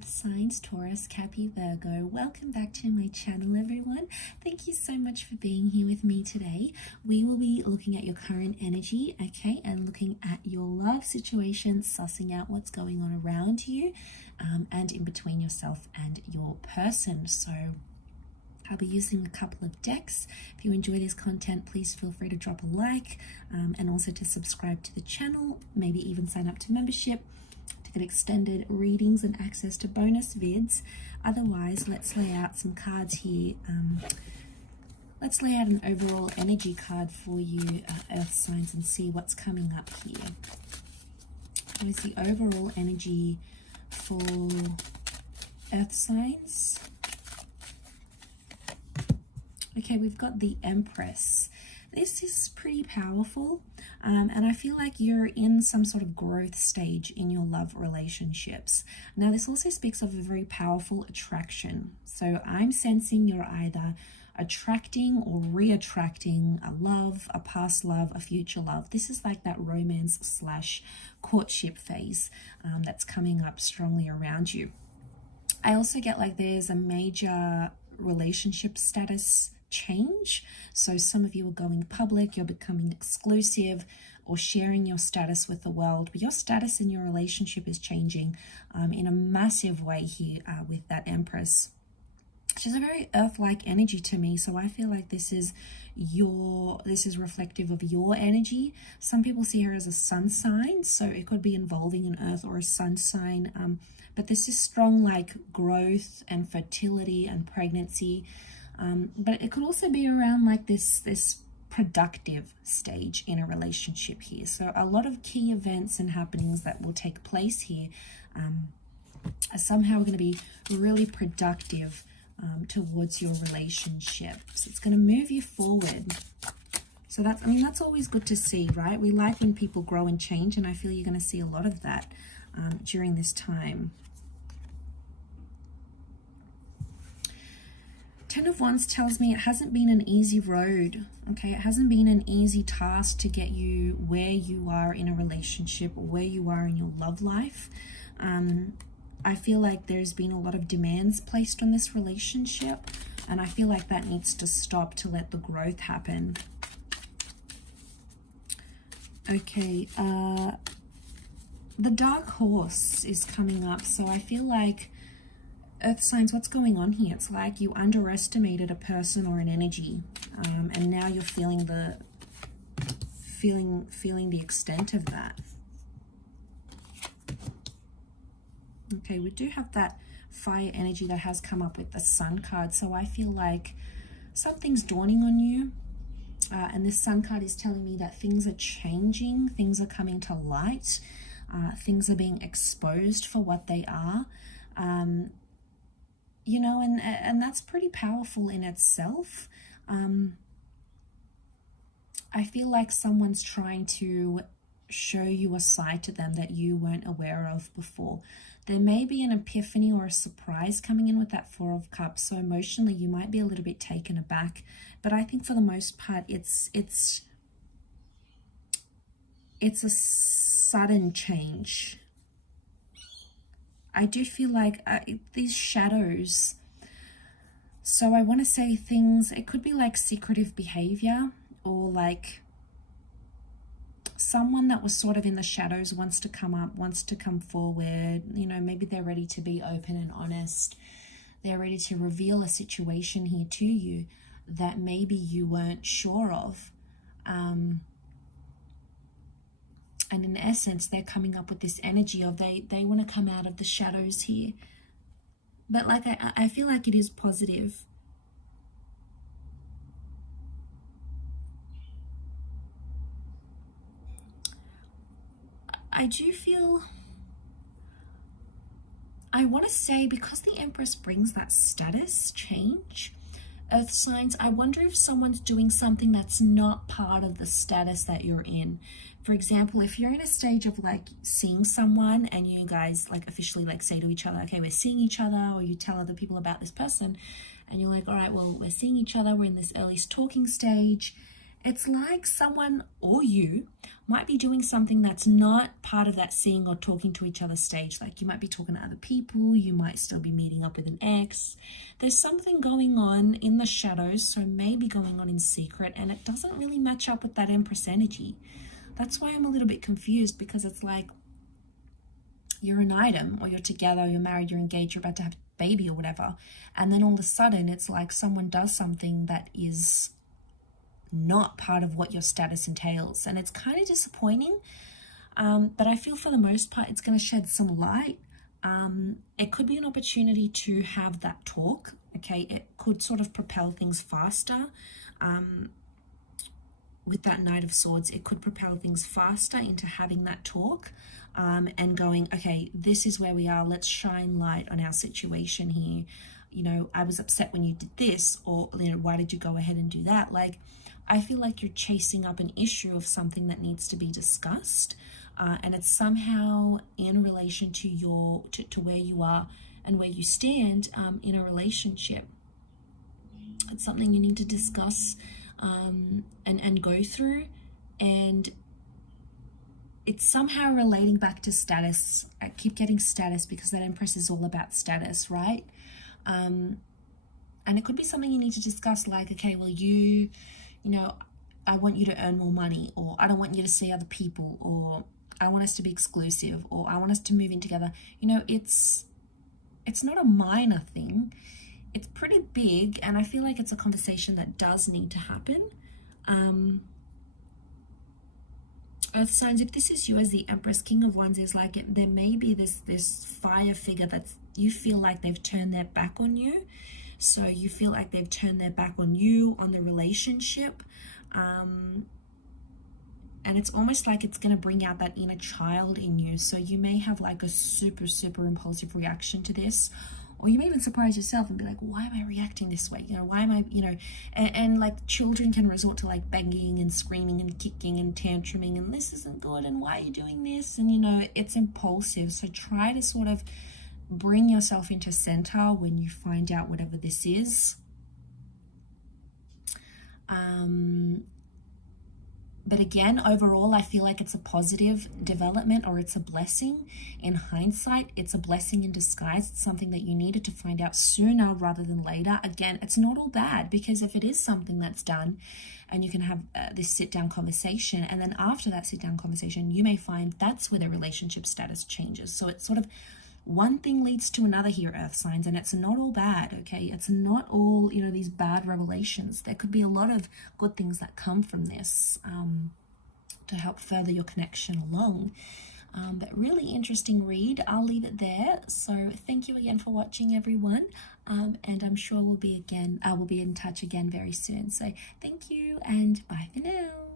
Earth signs, Taurus, Cappy, Virgo. Welcome back to my channel, everyone. Thank you so much for being here with me today. We will be looking at your current energy, okay, and looking at your love situation, sussing out what's going on around you and in between yourself and your person. So I'll be using a couple of decks. If you enjoy this content, please feel free to drop a like and also to subscribe to the channel, maybe even sign up to membership to get extended readings and access to bonus vids. Otherwise, let's lay out some cards here. Let's lay out an overall energy card for you, Earth signs, and see what's coming up here. What is the overall energy for Earth signs? Okay, we've got the Empress. This is pretty powerful, and I feel like you're in some sort of growth stage in your love relationships. Now, this also speaks of a very powerful attraction. So I'm sensing you're either attracting or re-attracting a love, a past love, a future love. This is like that romance slash courtship phase that's coming up strongly around you. I also get like there's a major relationship status change. So some of you are going public, you're becoming exclusive or sharing your status with the world, but your status in your relationship is changing in a massive way here with that Empress. She's a very earth-like energy to me, so I feel like this is reflective of your energy. Some people see her as a sun sign, so it could be involving an earth or a sun sign, but this is strong like growth and fertility and pregnancy. But it could also be around like this productive stage in a relationship here. So a lot of key events and happenings that will take place here are somehow going to be really productive towards your relationship. So it's going to move you forward. So that's always good to see, right? We like when people grow and change, and I feel you're going to see a lot of that during this time. Ten of Wands tells me it hasn't been an easy road, okay? It hasn't been an easy task to get you where you are in a relationship or where you are in your love life. I feel like there's been a lot of demands placed on this relationship, and I feel like that needs to stop to let the growth happen. Okay, the Dark Horse is coming up, so I feel like Earth signs, what's going on here? It's like you underestimated a person or an energy, and now you're feeling the extent of that. Okay, we do have that fire energy that has come up with the Sun card, so I feel like something's dawning on you, and this Sun card is telling me that things are changing, things are coming to light, things are being exposed for what they are. You know, and that's pretty powerful in itself. I feel like someone's trying to show you a side to them that you weren't aware of before. There may be an epiphany or a surprise coming in with that Four of Cups, so emotionally you might be a little bit taken aback, but I think for the most part it's a sudden change. I do feel like these shadows, so I want to say things, it could be like secretive behavior, or like someone that was sort of in the shadows wants to come up, wants to come forward, you know, maybe they're ready to be open and honest. They're ready to reveal a situation here to you that maybe you weren't sure of. And in essence, they're coming up with this energy of they want to come out of the shadows here. But like I feel like it is positive. I do feel, I want to say, because the Empress brings that status change, Earth signs, I wonder if someone's doing something that's not part of the status that you're in. For example, if you're in a stage of like seeing someone and you guys like officially like say to each other, okay, we're seeing each other, or you tell other people about this person and you're like, all right, well, we're seeing each other, we're in this early talking stage, It's like someone or you might be doing something that's not part of that seeing or talking to each other stage. Like you might be talking to other people, you might still be meeting up with an ex. There's something going on in the shadows, so maybe going on in secret, and it doesn't really match up with that Empress energy. That's why I'm a little bit confused, because it's like you're an item, or you're together, you're married, you're engaged, you're about to have a baby or whatever, and then all of a sudden it's like someone does something that is not part of what your status entails, and it's kind of disappointing, but I feel for the most part it's going to shed some light. It could be an opportunity to have that talk. Okay, it could sort of propel things faster. With that Knight of Swords, it could propel things faster into having that talk, and going, okay, this is where we are, let's shine light on our situation here. You know, I was upset when you did this, or, you know, why did you go ahead and do that? Like, I feel like you're chasing up an issue of something that needs to be discussed, and it's somehow in relation to your to where you are and where you stand in a relationship. It's something you need to discuss and go through, and it's somehow relating back to status. I keep getting status because that Empress is all about status, right? And it could be something you need to discuss, like, okay, well, you know, I want you to earn more money, or I don't want you to see other people, or I want us to be exclusive, or I want us to move in together. You know, it's not a minor thing. It's pretty big, and I feel like it's a conversation that does need to happen. Earth signs, if this is you as the Empress, King of Wands is like, there may be this fire figure that's, you feel like they've turned their back on you. So you feel like they've turned their back on you, on the relationship. And it's almost like it's going to bring out that inner child in you. So you may have like a super, super impulsive reaction to this. Or you may even surprise yourself and be like, why am I reacting this way? You know, why am I, you know, and like children can resort to like begging and screaming and kicking and tantruming, and this isn't good, and why are you doing this? And, you know, it's impulsive. So try to sort of bring yourself into center when you find out whatever this is. But again, overall, I feel like it's a positive development, or it's a blessing. In hindsight, it's a blessing in disguise. It's something that you needed to find out sooner rather than later. Again, it's not all bad, because if it is something that's done and you can have this sit-down conversation, and then after that sit-down conversation, you may find that's where the relationship status changes. So it's sort of one thing leads to another here, Earth signs, and it's not all bad, okay? It's not all, you know, these bad revelations. There could be a lot of good things that come from this to help further your connection along. But really interesting read. I'll leave it there. So thank you again for watching, everyone. And I'm sure we'll be in touch again very soon. So thank you, and bye for now.